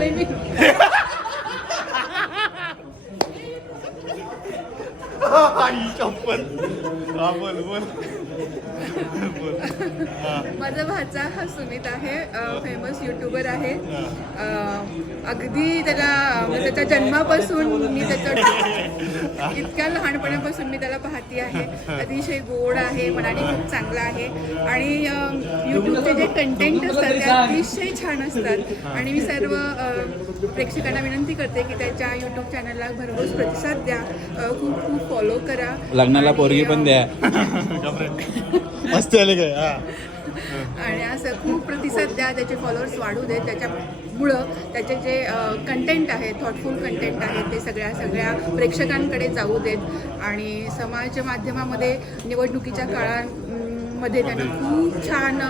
बसले मी. माझा भाचा हा सुमित आहे, फेमस युट्यूबर आहे. अगदी त्याला त्याच्या जन्मापासून मी त्याच्या इतक्या लहानपणापासून मी त्याला पाहते आहे. अतिशय गोड आहे, मनाने खूप चांगला आहे आणि यूट्यूबचे जे कंटेंट असतात ते अतिशय छान असतात. आणि मी सर्व प्रेक्षकांना विनंती करते की त्याच्या यूट्यूब चॅनलला भरघोस प्रतिसाद द्या, खूप खूप फॉलो करा. लग्नाला पोरगी पण द्या. मस्त आले काय. आणि असं खूप प्रतिसाद द्या, त्याचे फॉलोअर्स वाढू देत. त्याच्यामुळं त्याचे जे कंटेंट आहे, थॉटफुल कंटेंट आहे, ते सगळ्या प्रेक्षकांकडे जाऊ देत. आणि समाज माध्यमामध्ये निवडणुकीच्या काळामध्ये त्याने खूप छान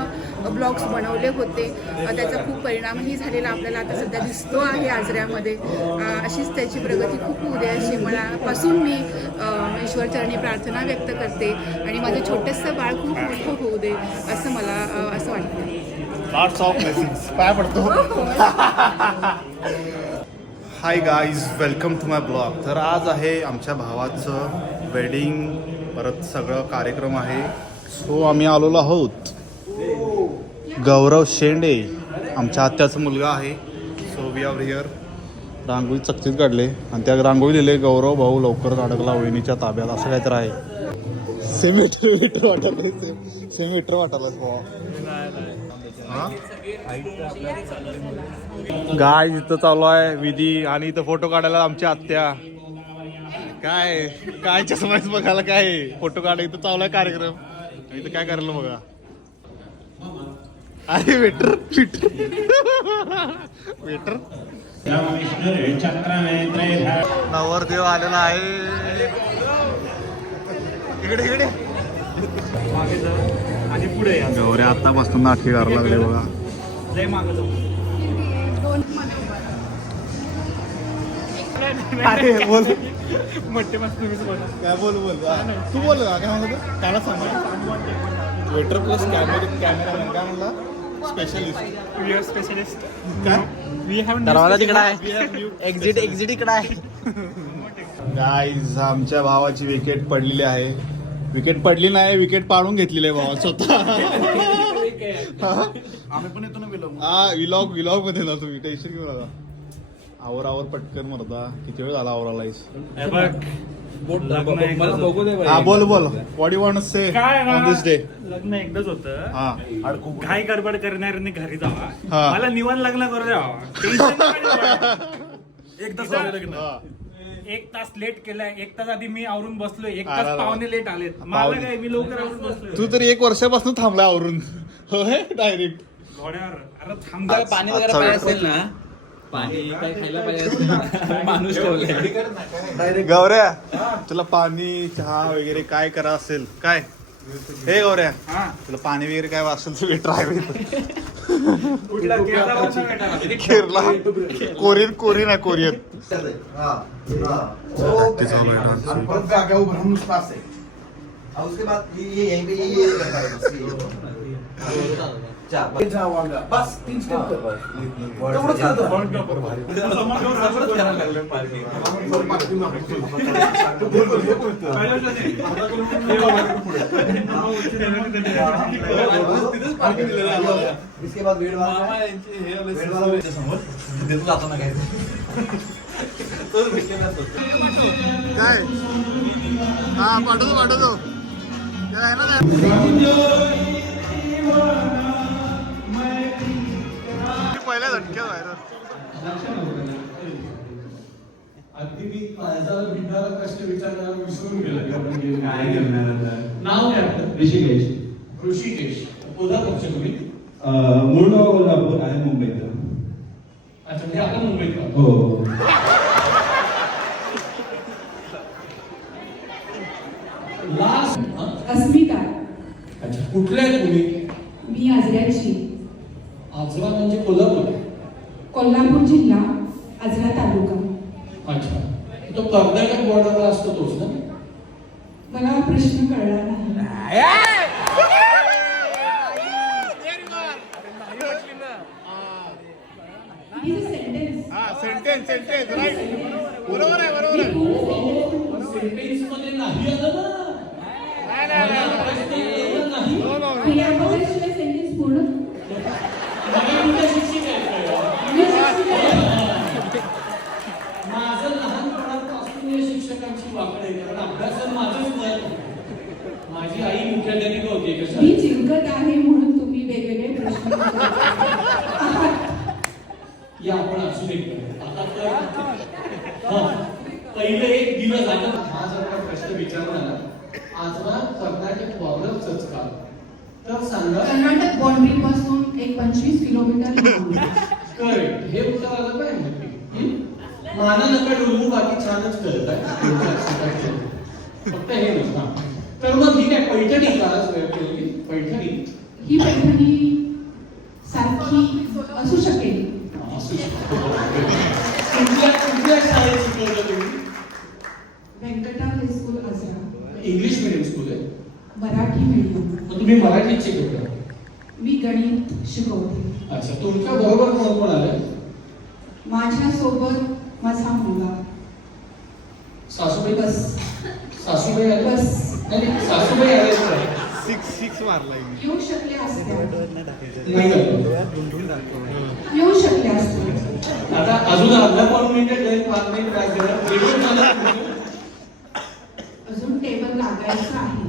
ब्लॉग्स बनवले होते. त्याचा खूप परिणामही झालेला आपल्याला आता सध्या दिसतो आहे आजऱ्यामध्ये. अशीच त्याची प्रगती खूप होऊ दे अशी मनापासून मी ईश्वरचरणी प्रार्थना व्यक्त करते. आणि माझं छोटंसं बाळ खूप मोठं होऊ दे असं मला असं वाटतं. पाय पडतो. Hi guys, welcome to my blog. तर आज आहे आमच्या भावाचं वेडिंग, परत सगळं कार्यक्रम आहे. सो आम्ही आलेलो आहोत. गौरव शेंडे आमच्या आत्याचा मुलगा आहे. So we are here. Rangoli चकचीत काढले आणि त्या रांगोळी लिहिले गौरव भाऊ लवकरच अडकला वहिनीच्या ताब्यात, असं काहीतरी आहे. सेमीटर वाटायला गाय इथं चालू आहे विधी. आणि इथं फोटो काढायला आमची आत्या. काय चष्माच बघायला काय फोटो काढायला इथं चालू आहे कार्यक्रम. इथं काय करायला बघा. अरे वेटर नवरदेव आलेला आहे. इकडे आणि पुढे गौऱ्या आतापासून नाटके करायला लागले बघा. अरे बोल काय बोल तू बोल काय म्हणतो त्याला सांग. वेटर प्लस कॅमेरामॅन काय म्हणला. स्पेशलिस्ट दरवाजा तिकडे आहे. एक्झिट इकडे आहे. गाईज आमच्या भावाची विकेट पडलेली आहे. विकेट पडली नाही, विकेट पाडून घेतलेली आहे भावा स्वतः. आम्ही पण येतो ना विलॉग मध्ये ना तुम्ही टेन्शन घेऊ नका. आवर पटकन मरदा. किती वेळ झाला आवरालायस. बोल what you want to say on this day. लग्न एकदाच होतं. घाई गडबड करणाऱ्यांनी घरी जावा. मला निवांत लग्न करू द्यावा. एकदा 1 तास लेट केलाय. 1 तास आधी मी आवरून बसलोय. 1 तास पाहुणे लेट आलेत. मला काय, मी लवकर आवरून बसलोय. तू तर 1 वर्षापासून थांबलाय आवरून. होय डायरेक्ट घोड्यावर. अरे थांब, पाणी वगैरे पाहिजे असेल ना. पाणी काय खायला पाहिजे असेल. माणूस ठेवलाय. गौऱ्या तुला पाणी चहा वगैरे काय करा असेल काय. हे गौऱ्या तुला पाणी वगैरे काय असेल तर ट्राय केरला कोरियन आहे कोरियन. बस 3 स्टेप इसके बाद वेड वाला समोर देतो जातो ना काय तो भेटले ना काय. हा पाठवतो काय ना पहिल्या झटक्यात व्हायरल. अगदी मी माझा भिंडाला कष्ट विचारणारा विसरून गेला. काय करणार नाव काय आपलं. ऋषिकेश. कोल्हापूरचे तुम्ही. मूळ गाव कोल्हापूर आहे मुंबईत. अच्छा ते आता मुंबईत. हो. लास्ट अस्मिता. अच्छा कुठल्या आहे तुम्ही. मी आजऱ्याची. आजरा म्हणजे कोल्हापूर. कोल्हापूर जिल्हा, आजरा तालुका. अच्छा तो कर्नाटक बॉर्डरला असतो तोच ना. मला प्रश्न कळला नाही. It is a sentence. Sentence हा सेंटेन्स राईट. बरोबर आहे. सेंटेन्स मध्ये नाही आलं ना. नाही. क्रियापदाशिवाय सेंटेन्स पूर्ण. मला तुमच्या शिक्षिक आहेत. माझं लहानपणापासून या शिक्षकांची वाकड आहे, कारण अभ्यासात माझंच नाही. माझी आई मुख्याध्यापिका होती कशा. मी जिंकत आहे म्हणून तुम्ही वेगवेगळे प्रश्न आहात. या आपण असू दे. आता तर पहिले एक दिवस आता हा जर का प्रश्न विचारला ना, आज ना कर्नाटक प्रॉब्लेमच का, तर सांगा. कर्नाटक बाउंड्री पासून एक 25 किलोमीटर लांब आहे. करेक्ट. हे उत्तर आलं पाहिजे. माना नका डोलवू, बाकी छानच करत आहे. फक्त हे नसतं. तर मग ही काय पैठणी का केली पैठणी ही पैठणी सारखी असू शकेल. असू शकतो. कुठल्या शाळेत शिकवलं तुम्ही? Venkata high school Ajara. English medium school आहे. मराठी मीडियम. मग तुम्ही मराठीत शिकवता? मी गणित शिकवते. अच्छा. तुमच्या बरोबर कोण कोण आलं? माझ्यासोबत माझा मुलगा. सासूबाई बस. सासूबाई आले? बस. नाही सासूबाई आले तर 6 मारला. येऊ शकले असते. नाही आलं. येऊ शकले असते. आता अजून अर्धा पाऊण मिनिट जाईल. 5 मिनिट राहते. अजून टेबल लागायचं आहे.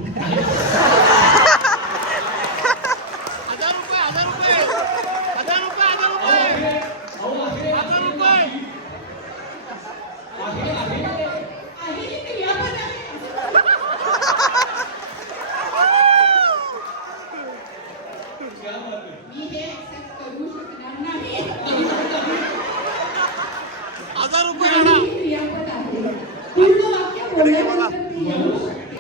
आहे की क्रियापद आहे? मी हे accept करू शकणार नाही. आहे क्रियापद आहे. पूर्ण वाक्य बोलल्यानंतर मी येऊ शकते.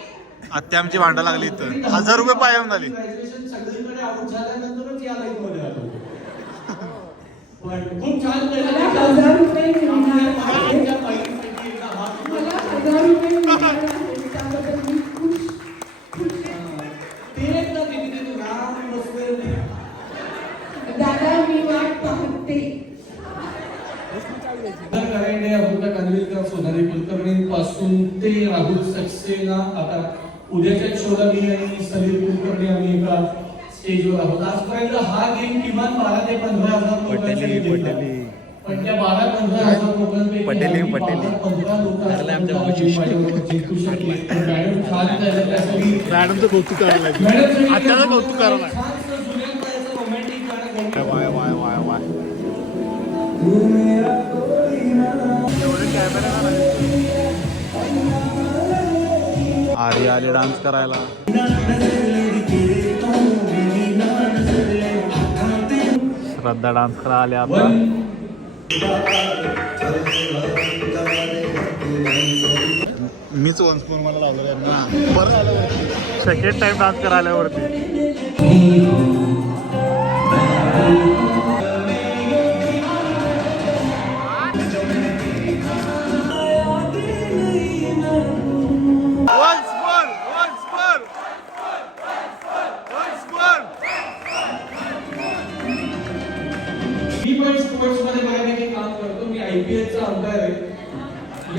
आत्या आमची भांडा लागली इथं. 1000 रुपये पायाम झाली. ग्रॅज्युएशन सगळीकडे आउट झाल्यानंतरच या लाईफ मध्ये आलो. पण खूप छान मला 1000 रुपये मिळणार आहेत. आमच्या बाईंपैकी एकदा हात मला 1000 रुपये मिळणार आहेत. त्याबद्दल मी खुश आहे. ते एकदा तिथे राम बसवेल. दादा मी वाट पाहते. करायने अमृता कानविलकर, सोनाली कुलकर्णींपासून ते राहुल सक्सेना. आता उद्याच्या शोला मी आणि सलील कुलकर्णी आम्ही एका स्टेजवर आहोत. आजपर्यंत हा गेम किमान 12 ते 15 हजार लोकांनी जिंकला. पण त्या 12-15 हजार लोकांपैकी पटेली. 15 लोकांना जिंकू शकले. मॅडम छान झालं त्यासाठी. मॅडमचं कौतुक करायला लागलं. मॅडम आत्याचं कौतुक करायला लागलं. छानसं जुन्या काळाचं रोमॅन्टिक गाणं गाऊन वाय. आर्य आले डान्स करायला. श्रद्धा डान्स करायला आले आता. मीच वन्स मोर मला लावलं ना. बरं झालं. सेकंड टाइम डान्स करायला वरती. मी पण स्पोर्ट्स मध्ये बऱ्यापैकी काम करतो. मी IPL चा अंपायर आहे.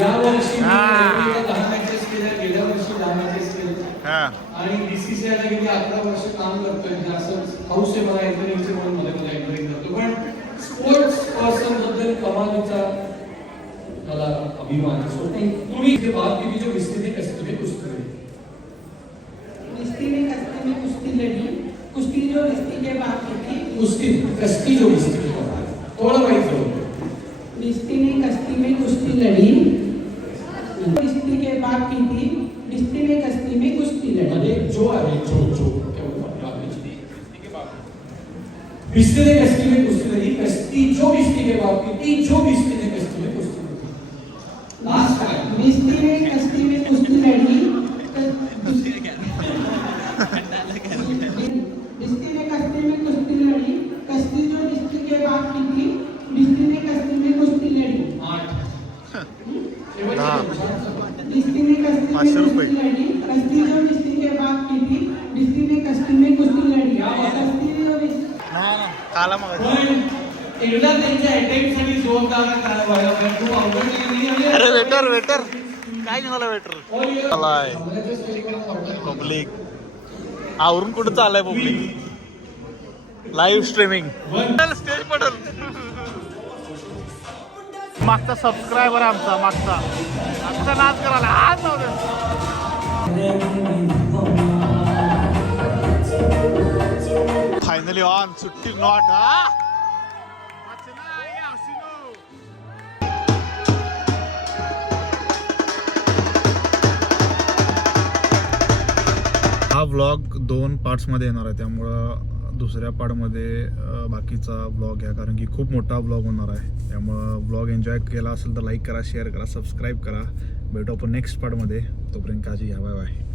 या वर्षी मी IPL ला 10 मॅचेस केल्या. गेल्या वर्षी 10 मॅचेस केल्या. आणि BCCI ला गेली 11 वर्ष काम करतोय. म्हणजे असं हाऊस आहे मला एंकरिंगचे म्हणून मला एंकरिंग करतो. पण स्पोर्ट्स पर्सन बद्दल कमालीचा मला अभिमान असतो. तुम्ही जे बात की जो विस्तीने कसं तुम्ही कुस्ती रिश्ते में कस्ती में कुश्ती लड़ी. कुश्ती जो रिश्ते के बाद की थी. कुस्ती कस्ती जो विस्ती के बाद थोड़ा वाइज हो. रिश्ते ने कस्ती में कुश्ती लड़ी. रिश्ते के बाद की थी. रिश्ते में कस्ती में कुश्ती लड़ी. म्हणजे जो आहे जो क्या बोलतो आपली विस्ती ने कस्ती में कुस्ती लड़ी. कस्ती जो विस्ती के बाद की थी. जो विस्ती ने कस्ती में कुस्ती लड़ी. लास्ट टाइम रिश्ते में कस्ती में कुश्ती लड़ी. रिश्ते में कस्ती में कुश्ती लड़ी. कस्ती जो रिश्ते के बाद की थी. रिश्ते में कस्ती में कुश्ती लड़ी. 8 रिश्ते में कस्ती में 500 कुश्ती रुपये. लड़ी. कस्ती जो रिश्ते के बाद की थी. रिश्ते में कस्ती में कुश्ती लड़ी. कस्ती जो काला मग पण एकदा त्यांच्या अटेम्प्ट साठी जोरदार काय व्हायला पाहिजे खूप अवघड नाही. अरे वेटर वेटर काय निघाला वेटर पब्लिक आवरून कुठं चाललंय पब्लिक लाईव्ह स्ट्रीमिंग स्टेज पडल. मागचा सबस्क्रायबर आमचा मागचा नाच करायला आज जाऊ फायनली ऑन सुट्टी नॉट हा व्लॉग 2 पार्ट्समध्ये येणार आहे, त्यामुळं दुसऱ्या पार्टमध्ये बाकीचा व्लॉग आहे, कारण की खूप मोठा व्लॉग होणार आहे. त्यामुळं व्लॉग एन्जॉय केला असेल तर लाईक करा, शेअर करा, सबस्क्राईब करा. भेटू आपण नेक्स्ट पार्टमध्ये. तोपर्यंत काळजी घ्या. Bye bye.